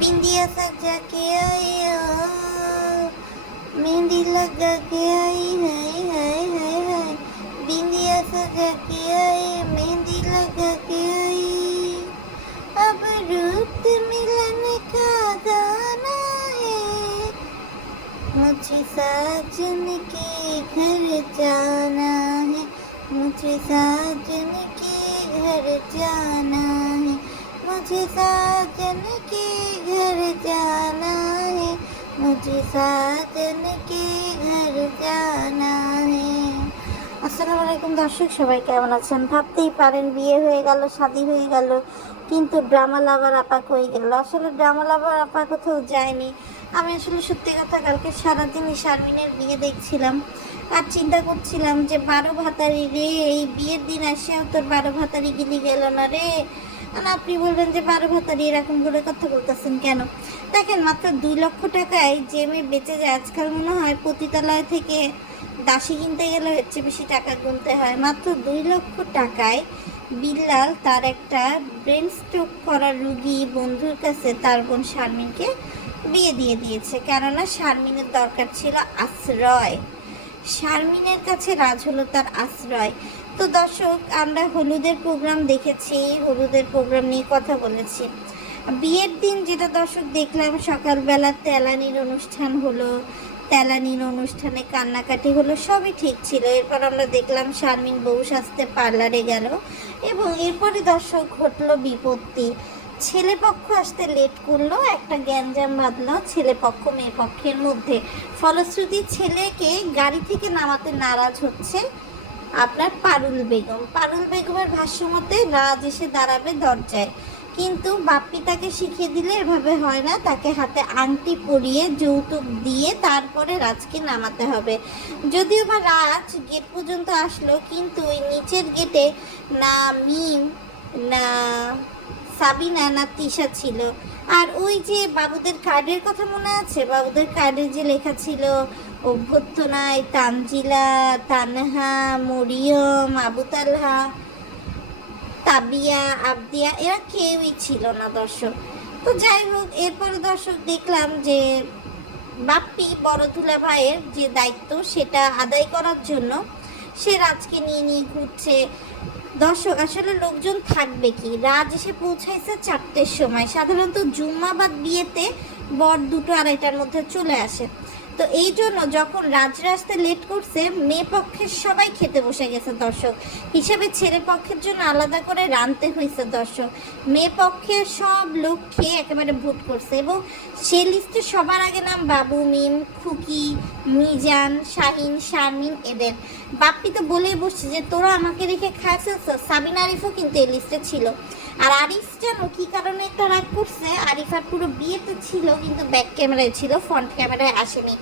बिंदिया सजा के आई हो, मेहंदी लगा के आई, हाय हाय हाय हाय। बिंदिया सजा के आई, मेहंदी लगा के आई। अब रूप मिलन का गाना है, मुझे साजन के घर जाना है, मुझे साजन के घर जाना है, मुझे साजन के घर जाना है, मुझे साजन के घर जाना है। আসসালামু আলাইকুম দর্শক, সবাই কেমন আছেন? ভাবতেই পারেন বিয়ে হয়ে গেল, শাদী হয়ে গেল, কিন্তু ড্রামা লাভার আপা কই গেল? আসলে ড্রামা লাভার আপা কোথাও যায়নি। আমি আসলে সত্যি কথা কালকে সারাদিনই শারমিনের বিয়ে দেখছিলাম আর চিন্তা করছিলাম যে 12 ভাতারি রে, এই বিয়ের দিন এসেও তোর 12 ভাতারি গিলি গেল না রে। আর আপনি বলবেন যে 12 ভাতারি এরকম করে কথা বলতেছেন কেন? দেখেন, মাত্র 2 লক্ষ টাকায় যে মেয়ে বেঁচে যায়, আজকাল মনে হয় পতিতালয় থেকে দাসী কিনতে গেলে হচ্ছে বেশি টাকা গুনতে হয়। মাত্র 2 লক্ষ টাকায় বিল্লাল তার একটা ব্রেন স্ট্রোক করার রুগী বন্ধুর কাছে তার বোন শারমিনকে বিয়ে দিয়ে দিয়েছে, কেননা শারমিনের দরকার ছিল আশ্রয়। শারমিনের কাছে রাজ হলো তার আশ্রয়। তো দর্শক, আমরা হলুদের প্রোগ্রাম দেখেছি, হলুদের প্রোগ্রাম নিয়ে কথা বলেছি। বিয়ের দিন যেটা দর্শক দেখলাম, সকালবেলা তেলানির অনুষ্ঠান হলো, তেলানির অনুষ্ঠানে কান্নাকাটি হলো, সবই ঠিক ছিল। এরপর আমরা দেখলাম শারমিন বউ সাজতে পার্লারে গেল এবং এরপরে দর্শক ঘটলো বিপত্তি। ছেলে পক্ষ আসতে লেট করলো, একটা গ্যাঞ্জাম বাঁধলো ছেলে পক্ষ মেয়ে পক্ষের মধ্যে। ফলশ্রুতি ছেলেকে গাড়ি থেকে নামাতে নারাজ হচ্ছে আপনার পারুল বেগম। পারুল বেগমের ভাষ্যমতে রাজ এসে দাঁড়াবে দরজায়, কিন্তু বাপ্পি তাকে শিখিয়ে দিলে এভাবে হয় না, তাকে হাতে আংটি পরিয়ে যৌতুক দিয়ে তারপরে রাজকে নামাতে হবে। যদিও বা রাজ গেট পর্যন্ত আসলো, কিন্তু ওই নিচের গেটে না মিম, না সাবিনা, না তিশা ছিল। আর ওই যে বাবুদের কার্ডের কথা মনে আছে? বাবুদের কার্ডে যে লেখা ছিল অভ্যর্থনায় তানজিলা, তানহা, মরিয়ম, আবু তালহা, তাবিয়া, আবদিয়া, এরা কেউই ছিল না দর্শক। তো যাই হোক, এরপরে দর্শক দেখলাম যে বাপ্পি বড় তুলা ভাইয়ের যে দায়িত্ব সেটা আদায় করার জন্য সে রাজকে নিয়ে নিয়ে ঘুরছে। দর্শক, আসলে লোকজন থাকবে কি? রাজ এসে পৌঁছাইছে 4টের সময়। সাধারণত জুম্মাবাদ বিয়েতে বর 2টো 2:30টার মধ্যে চলে আসে। তো এই জন্য যখন রাজরাস্তে লেট করছে, মেয়ে পক্ষের সবাই খেতে বসে গেছে দর্শক। হিসাবে ছেলে পক্ষের জন্য আলাদা করে রাঁধতে হয়েছে দর্শক। মেয়ে পক্ষের সব লোক খেয়ে একেবারে ভোট করছে এবং সে লিস্টে সবার আগে নাম বাবু, মিম, খুকি, মিজান, শাহিন, শারমিন এদের। বাপ্পি তো বলেই বসছে যে তোরা আমাকে রেখে খায় ফেলছ। সাবিন আরিফও কিন্তু এই লিস্টে ছিল। আর আরিফ জানো কি কারণে একটা রাগ করছে? আরিফার পুরো বিয়েতে ছিল কিন্তু ব্যাক ক্যামেরায় ছিল, ফ্রন্ট ক্যামেরায় আসেনি।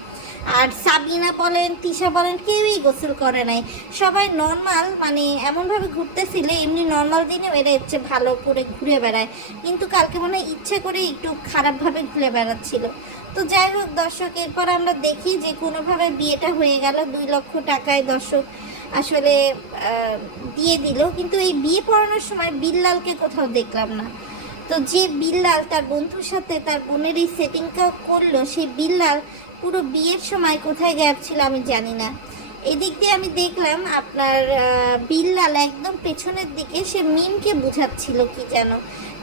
আর সাবিনা বলেন, তিশা বলেন, কেউই গোসল করে নাই। সবাই নর্মাল, মানে এমনভাবে ঘুরতেছিল, এমনি নর্মাল দিনে এরা হচ্ছে ভালো করে ঘুরে বেড়ায়, কিন্তু কালকে মনে হয় ইচ্ছে করে একটু খারাপভাবে ঘুরে বেড়াচ্ছিল। তো যাই হোক দর্শক, এরপর আমরা দেখি যে কোনোভাবে বিয়েটা হয়ে গেল। 2 লক্ষ টাকায় দর্শক আসলে দিয়ে দিল, কিন্তু এই বিয়ে পড়ানোর সময় বিল্লালকে কোথাও দেখলাম না। তো যে বিল্লাল তার বন্ধুর সাথে তার বোনের এই সেটিংটা করলো, সেই বিল্লাল পুরো বিয়ের সময় কোথায় গ্যাপ ছিল আমি জানি না। এদিক দিয়ে আমি দেখলাম আপনার বিল্লাল একদম পেছনের দিকে সে মিমকে বুঝাচ্ছিল কি যেন।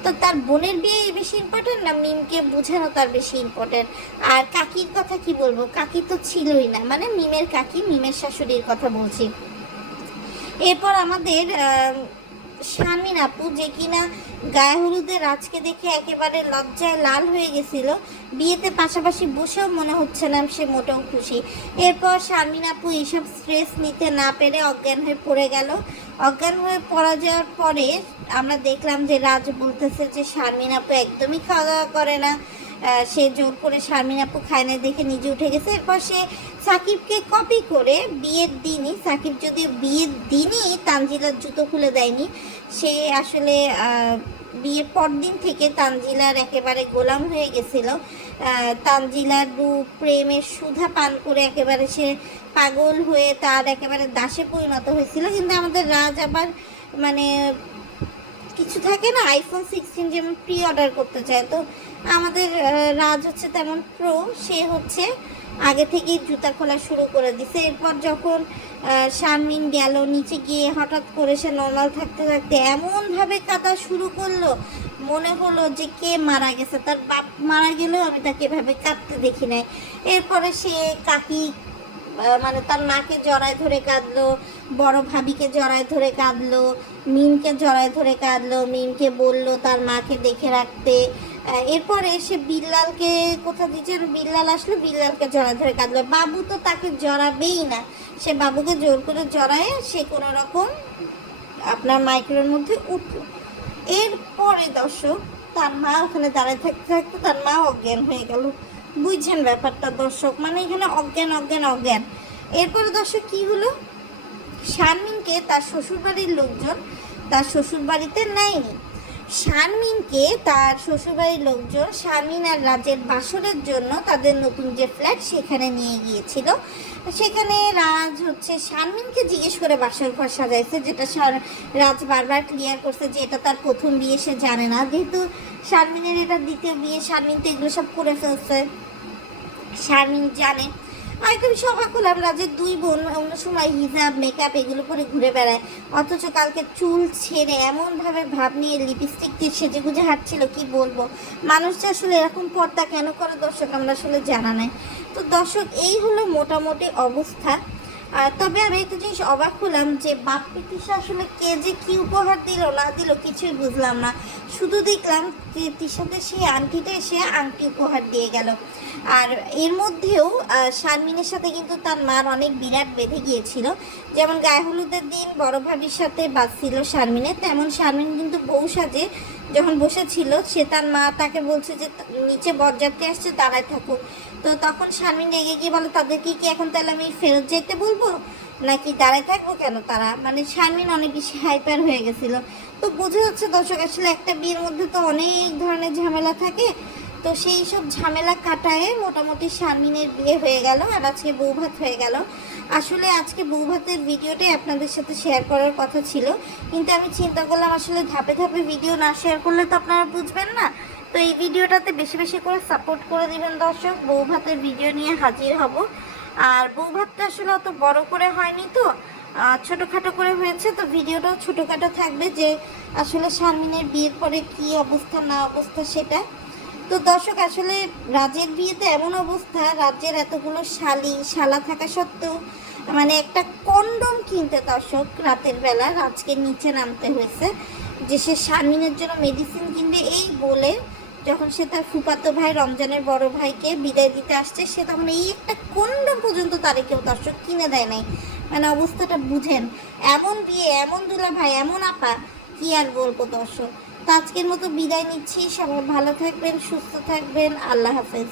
তো তার বোনের বিয়ে বেশি ইম্পর্টেন্ট না মিমকে বোঝানো তার বেশি ইম্পর্টেন্ট? আর কাকির কথা কি বলবো, কাকি তো ছিলই না, মানে মিমের কাকি, মিমের শাশুড়ির কথা বলছি। এরপর আমাদের শারমিন আপু, যে কিনা গায়ে হলুদের রাজকে দেখে একেবারে লজ্জায় লাল হয়ে গেছিল, বিয়েতে পাশাপাশি বসেও মনে হচ্ছে না সে মোটেও খুশি। এরপর শারমিন আপু এইসব স্ট্রেস নিতে না পেরে অজ্ঞান হয়ে পড়ে গেল। অজ্ঞান হয়ে পড়া যাওয়ার পরে আমরা দেখলাম যে রাজ বলতেছে যে শারমিন আপু একদমই খাওয়া দাওয়া করে না, সে জোর করে শারমিন আপু খায় না দেখে নিজে উঠে গেছে। এরপর সে সাকিবকে কপি করে বিয়ের দিনই, সাকিব যদি বিয়ের দিনই তানজিলার জুতো খুলে দেয়নি, সে আসলে বিয়ের পর দিন থেকে তানজিলার একেবারে গোলাম হয়ে গেছিল। তানজিলার রূপ প্রেমের সুধা পান করে একেবারে সে পাগল হয়ে তার একেবারে দাসে পরিণত হয়েছিল। কিন্তু আমাদের রাজ আবার মানে কিছু থাকে না, আইফোন 16 যেমন প্রি অর্ডার করতে চায়, তো আমাদের রাজ হচ্ছে তেমন প্রো, সে হচ্ছে আগে থেকেই জুতা খোলা শুরু করে দিছে। এরপর যখন শারমিন গেল নিচে গিয়ে হঠাৎ করে সে নর্মাল থাকতে থাকতে এমনভাবে কাঁদা শুরু করলো, মনে হলো যে কে মারা গেছে, তার বাপ মারা গেলেও আমি তাকে এভাবে কাঁদতে দেখি নাই। এরপরে সে কাকি মানে তার মাকে জড়ায় ধরে কাঁদলো, বড় ভাবিকে জড়ায় ধরে কাঁদলো, মিমকে জড়ায় ধরে কাঁদলো, মিমকে বলল তার মাকে দেখে রাখতে। এরপরে সে বিল্লালকে কোথা দিচ্ছে, বিল্লাল আসলো, বিল্লালকে জড়ায় ধরে কাঁদলো। বাবু তো তাকে জড়াবেই না, সে বাবুকে জোর করে জড়ায় সে কোনো রকম আপনার মাইক্রোর মধ্যে উঠলো। এরপরে দর্শক তার মা ওখানে দাঁড়ায় থাকতে থাকতে তার মা অজ্ঞান হয়ে গেল। বুঝছেন ব্যাপারটা দর্শক, মানে এখানে অজ্ঞান অজ্ঞান অজ্ঞান। এরপরে দর্শক কি হলো, শারমিনকে তার শ্বশুরবাড়ির লোকজন তার শ্বশুরবাড়িতে নেয়নি। শারমিনকে তার শ্বশুরবাড়ির লোকজন শারমিন আর রাজের বাসরের জন্য তাদের নতুন যে ফ্ল্যাট সেখানে নিয়ে গিয়েছিল। সেখানে রাজ হচ্ছে শারমিনকে জিজ্ঞেস করে বাসর ঘর সাজাইছে, যেটা রাজ বারবার ক্লিয়ার করছে যে এটা তার প্রথম বিয়ে, সে জানে না, যেহেতু শারমিনের এটা দ্বিতীয় বিয়ে, শারমিন তো এগুলো সব করে ফেলছে, শারমিন জানে। একদম সবাক হলাম, রাজের দুই বোন অন্য সময় হিজাব মেকআপ এগুলো করে ঘুরে বেড়ায়, অথচ কালকে চুল ছেড়ে এমনভাবে ভাব নিয়ে লিপস্টিক দিয়ে সেজে গুজে হাঁটছিল, কি বলবো। মানুষ যে আসলে এরকম পর্দা কেন করে দর্শক আমরা আসলে জানা নাই। তো দর্শক এই হলো মোটামুটি অবস্থা। তবে আমি একটা জিনিস অবাক হলাম যে বাপ্পি তিশা আসলে কে যে কি উপহার দিল না দিল কিছুই বুঝলাম না। শুধু দেখলাম যে তিশাতে সেই আংটিটা এসে আংটি উপহার দিয়ে গেল। আর এর মধ্যেও শারমিনের সাথে কিন্তু তার মার অনেক বিরাট বেঁধে গিয়েছিল। যেমন গায়ে হলুদের দিন বড় ভাবির সাথে বাজছিল শারমিনের, তেমন শারমিন কিন্তু বউ সাজে যখন বসেছিল, সে তার মা তাকে বলছে যে নিচে বরযাত্রী আসছে দাঁড়ায় থাকুক। তো তখন শারমিন রেগে গিয়ে বলে তাদেরকে কি এখন তাহলে আমি ফেরত যেতে বলবো নাকি দাঁড়ায় থাকবো কেন তারা, মানে শারমিন অনেক বেশি হাইপার হয়ে গেছিলো। তো বোঝা যাচ্ছে দর্শক আসলে একটা বিয়ের মধ্যে তো অনেক ধরনের ঝামেলা থাকে, তো সেই সব ঝামেলা কাটায় মোটামুটি শারমিনের বিয়ে হয়ে গেল আর আজকে বৌভাত হয়ে গেল। আসলে আজকে বৌভাতের ভিডিওটাই আপনাদের সাথে শেয়ার করার কথা ছিল, কিন্তু আমি চিন্তা করলাম আসলে ধাপে ধাপে ভিডিও না শেয়ার করলে তো আপনারা বুঝবেন না। তো এই ভিডিওটাতে বেশি বেশি করে সাপোর্ট করে দিবেন দর্শক, বৌভাতের ভিডিও নিয়ে হাজির হব। আর বৌভাতটা আসলে অত বড় করে হয়নি, তো ছোটোখাটো করে হয়েছে, তো ভিডিওটাও ছোটোখাটো থাকবে যে আসলে শারমিনের বিয়ের পরে কি অবস্থা না অবস্থা সেটা। তো দর্শক আসলে রাজের বিয়েতে এমন অবস্থা, রাজ্যের এতগুলো শালা থাকা সত্ত্বেও মানে একটা কন্ডম কিনতে দর্শক রাতের বেলা রাজকে নিচে নামতে হয়েছে যে সে শারমিনের জন্য মেডিসিন কিনবে। এই বলে যখন সে তার ফুফাতো ভাই রমজানের বড় ভাইকে বিদায় দিতে আসছে, সে তখন এই একটা কন্ডম পর্যন্ত তারে কেউ দর্শক কিনে দেয় নাই। মানে অবস্থাটা বুঝেন, এমন বিয়ে, এমন দুলা ভাই, এমন আপা, কি আর বলবো দর্শক। তো আজকের মতো বিদায় নিচ্ছি, সবাই ভালো থাকবেন, সুস্থ থাকবেন, আল্লাহ হাফেজ।